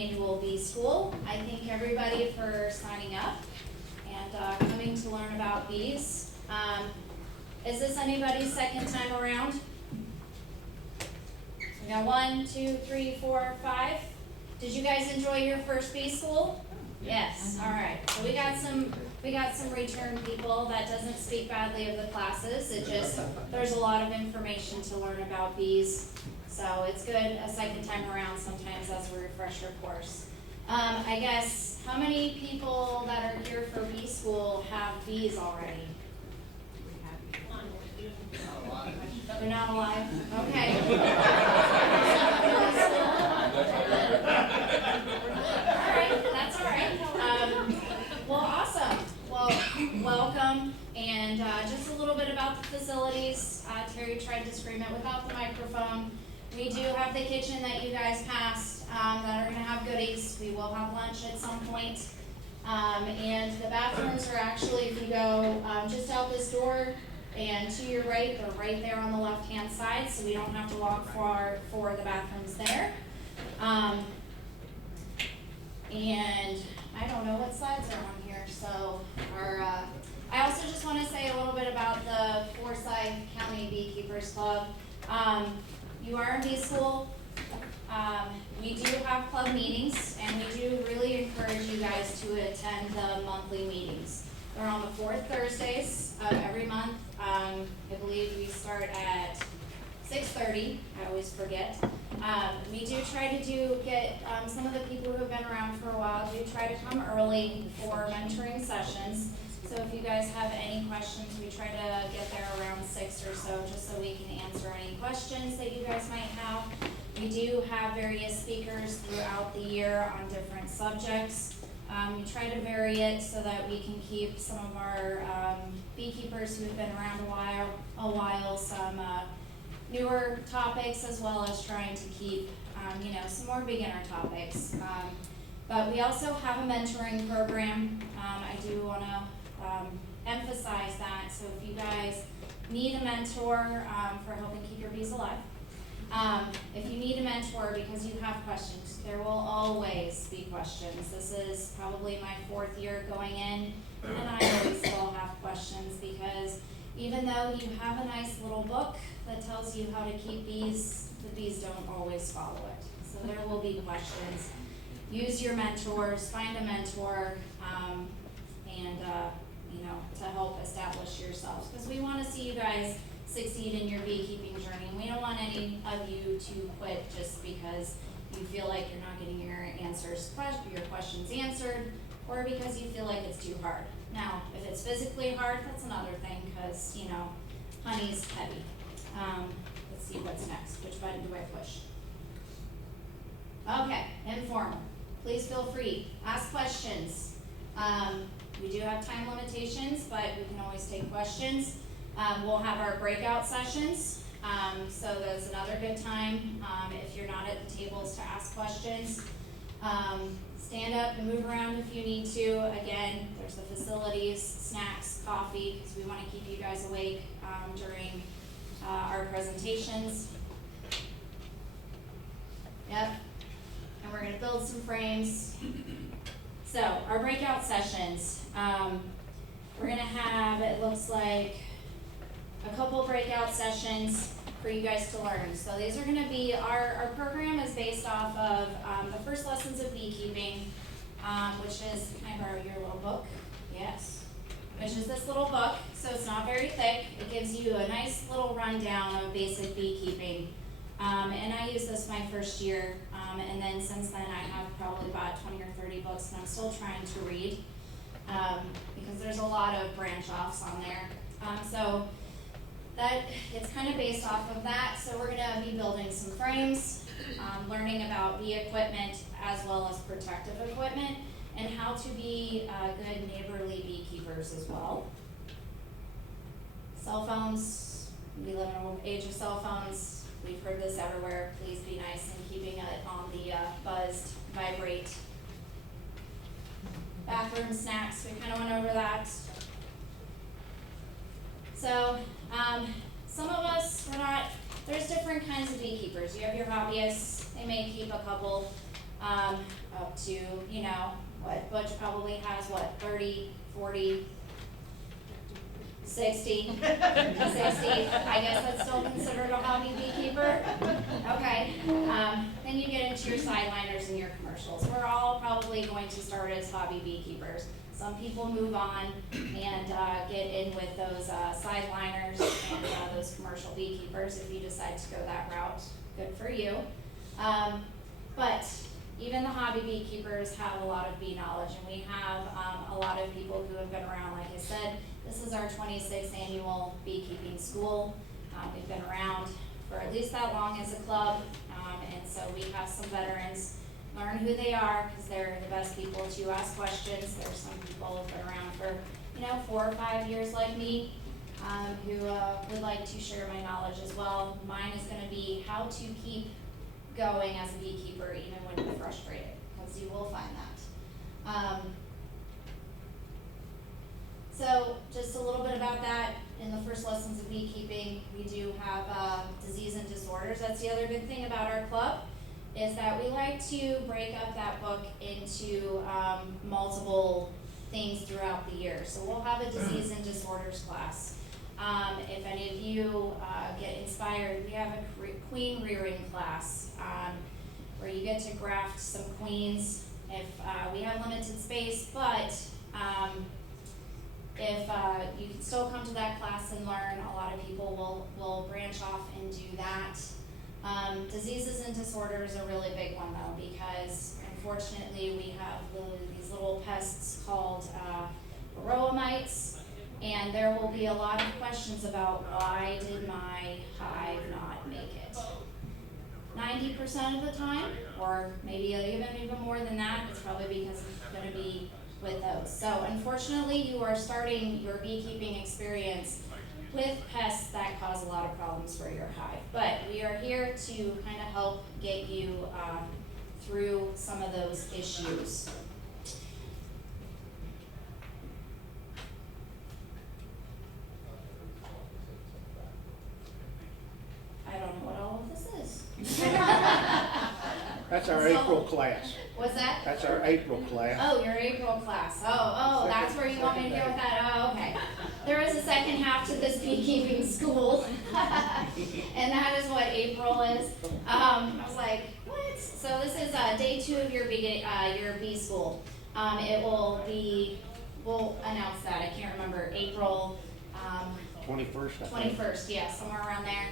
annual bee school. I thank everybody for signing up and coming to learn about bees. Is this anybody's second time around? We got 1, 2, 3, 4, 5. Did you guys enjoy your first bee school? Yes. All right. So we got some return people. That doesn't speak badly of the classes. It just there's a lot of information to learn about bees. So it's good a second time around sometimes as a refresher course. I guess how many people that are here for bee school have bees already? They're not alive? Okay. Alright, that's alright. Well, awesome. Well, welcome. And just a little bit about the facilities. Terry tried to scream it without the microphone. We do have the kitchen that you guys passed that are going to have goodies. We will have lunch at some point. And the bathrooms are actually, if you go just out this door, and to your right, they're right there on the left-hand side, so we don't have to walk far for the bathrooms there. And I don't know what slides are on here, so I also just want to say a little bit about the Forsyth County Beekeepers Club. You are in bee school. We do have club meetings, and we do really encourage you guys to attend the monthly meetings. They're on the 4th Thursdays of every month. I believe we start at 6:30. I always forget. We do try to get some of the people who have been around for a while do try to come early for mentoring sessions. So if you guys have any questions, we try to get there around 6 or so, just so we can answer any questions that you guys might have. We do have various speakers throughout the year on different subjects. We try to vary it so that we can keep some of our beekeepers who have been around a while, some newer topics, as well as trying to keep some more beginner topics. But we also have a mentoring program. I do want to emphasize that. So if you guys need a mentor for helping keep your bees alive, if you need a mentor because you have questions, there will always be questions. This is probably my 4th year going in, and I always still have questions because even though you have a nice little book that tells you how to keep bees, the bees don't always follow it. So there will be questions. Use your mentors, find a mentor, and to help establish yourselves, because we want to see you guys succeed in your beekeeping journey. And we don't want any of you to quit just because you feel like you're not getting your questions answered, or because you feel like it's too hard. Now, if it's physically hard, that's another thing, because honey's heavy. Let's see what's next. Which button do I push? Okay, informal. Please feel free. Ask questions. We do have time limitations, but we can always take questions. We'll have our breakout sessions, so that's another good time if you're not at the tables to ask questions. Stand up and move around if you need to. Again, there's the facilities, snacks, coffee, because we want to keep you guys awake during our presentations. Yep, and we're going to build some frames. So our breakout sessions, we're going to have, it looks like, a couple breakout sessions for you guys to learn. So these are going to be, our program is based off of the first lessons of beekeeping, which is, can I borrow your little book? Yes. Which is this little book, so it's not very thick. It gives you a nice little rundown of basic beekeeping. And I used this my first year, and then since then I have probably about 20 or 30 books, and I'm still trying to read because there's a lot of branch offs on there. So that it's kind of based off of that. So we're going to be building some frames, learning about bee equipment as well as protective equipment, and how to be good neighborly beekeepers as well. Cell phones, we live in an age of cell phones. We've heard this everywhere. Please be nice in keeping it on the buzzed, vibrate. Bathroom snacks, we kind of went over that. So, some of us, there's different kinds of beekeepers. You have your hobbyists, they may keep a couple. up to, you know, what Butch probably has, what, 30, 40, 60, 60, I guess that's still considered a hobby beekeeper. Okay, then you get into your sideliners and your commercials. We're all probably going to start as hobby beekeepers. Some people move on and get in with those sideliners and those commercial beekeepers if you decide to go that route. Good for you. But even the hobby beekeepers have a lot of bee knowledge, and we have a lot of people who have been around. Like I said, this is our 26th annual beekeeping school. We've been around for at least that long as a club, and so we have some veterans. Learn who they are, because they're the best people to ask questions. There's some people who've been around for, you know, 4 or 5 years like me, who would like to share my knowledge as well. Mine is going to be how to keep going as a beekeeper even when you're frustrated, because you will find that. So just a little bit about that. In the first lessons of beekeeping, we do have disease and disorders. That's the other good thing about our club, is that we like to break up that book into multiple things throughout the year. So we'll have a disease and disorders class. If any of you get inspired, we have a queen rearing class where you get to graft some queens. If we have limited space, but if you can still come to that class and learn, a lot of people will branch off and do that. Diseases and disorders are a really big one though, because unfortunately we have these little pests called varroa mites, and there will be a lot of questions about why did my hive not make it. 90% of the time, or maybe even more than that, it's probably because it's going to be with those. So unfortunately, you are starting your beekeeping experience with pests that cause a lot of problems for your hive. But we are here to kind of help get you through some of those issues. I don't know what all of this is. That's our April class. What's that? That's our April class. Oh, your April class. Oh, that's where you want me to go with that? Oh, okay. There is a second half to this beekeeping school, and that is what April is. I was like, what? So this is day 2 of your bee school. It will be, we'll announce that. I can't remember, April 21st. 21st, yeah, somewhere around there,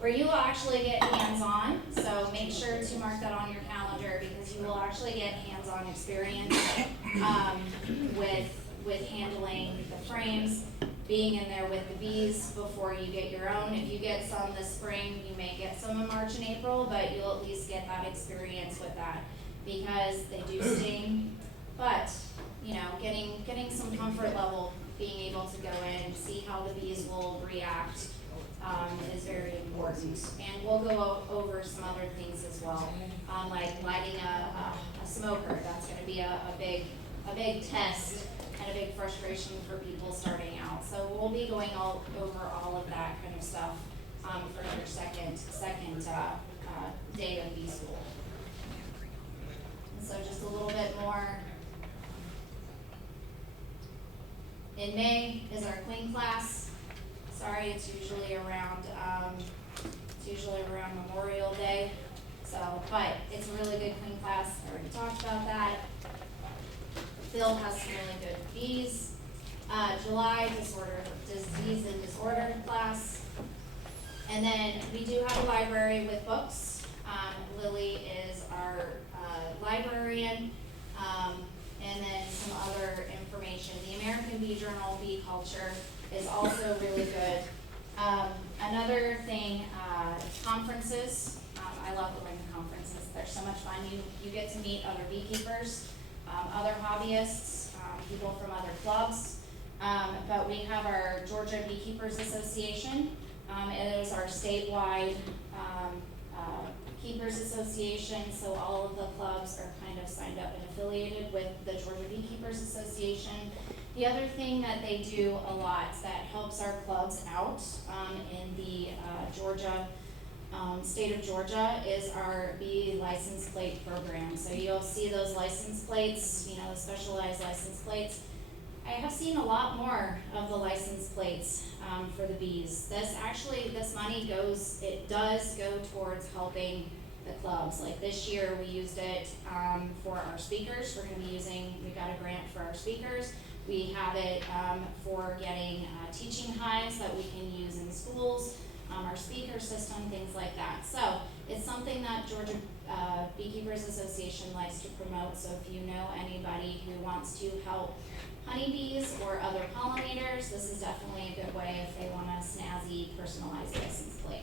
where you will actually get hands-on. So make sure to mark that on your calendar, because you will actually get hands-on experience with handling the frames, being in there with the bees before you get your own. If you get some this spring, you may get some in March and April, but you'll at least get that experience with that, because they do sting. But, you know, getting some comfort level, being able to go in, see how the bees will react, is very important. And we'll go over some other things as well, like lighting a smoker. That's going to be a big test and a big frustration for people starting out. So we'll be going over all of that kind of stuff for your second day of bee school. And so just a little bit more. In May is our queen class. Sorry, it's usually around Memorial Day. So, but it's a really good queen class. I already talked about that. Phil has some really good bees. July, disease and disorder class. And then we do have a library with books. Lily is our librarian. And then some other information. The American Bee Journal, Bee Culture is also really good. Another thing, conferences. I love going to conferences. They're so much fun. You get to meet other beekeepers, other hobbyists, people from other clubs. But we have our Georgia Beekeepers Association. It is our statewide Keepers Association, so all of the clubs are kind of signed up and affiliated with the Georgia Beekeepers Association. The other thing that they do a lot that helps our clubs out in the Georgia state of Georgia is our bee license plate program. So you'll see those license plates, you know, the specialized license plates. I have seen a lot more of the license plates for the bees. This money does go towards helping the clubs. Like this year we used it for our speakers. We got a grant for our speakers. We have it for getting teaching hives that we can use in schools, our speaker system, things like that. So it's something that Georgia Beekeepers Association likes to promote. So if you know anybody who wants to help honeybees or other pollinators, this is definitely a good way if they want a snazzy, personalized license plate.